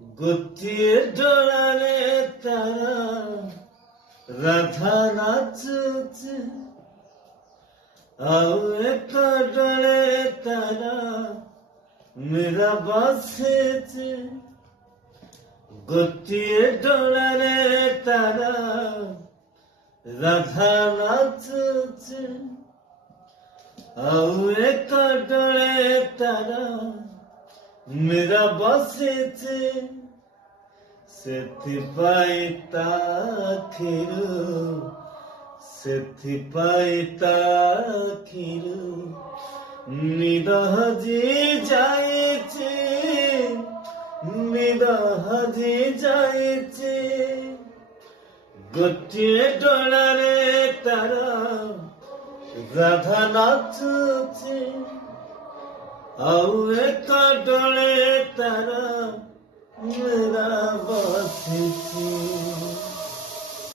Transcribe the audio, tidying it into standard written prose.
ଗୋଟିଏ ଡୋଳାରେ ତାରା ରାଧା ନାଚୁଛି, ଆଉ ଏକ ଡୋଳେ ତାରା ମୀରା ବସିଛି। ଗୋଟିଏ ଡୋଳାରେ ତାରା ରାଧା ନାଚୁଛି, ଆଉ ଏକ ଡୋଳେ ତାରା ମୀରା ବସିଛି। ସେଥିପାଇଁ ତାଖିରୁ ନିଦ ହଜି ଯାଇଛି, ନିଦ ହଜି ଯାଇଛି। ଗୋଟିଏ ଡୋଳାରେ ତାରା ରାଧା ନାଚୁଛି, ଆଉ ଏକ ଡୋଳେ ତାରା ମୀରା ବସିଛି।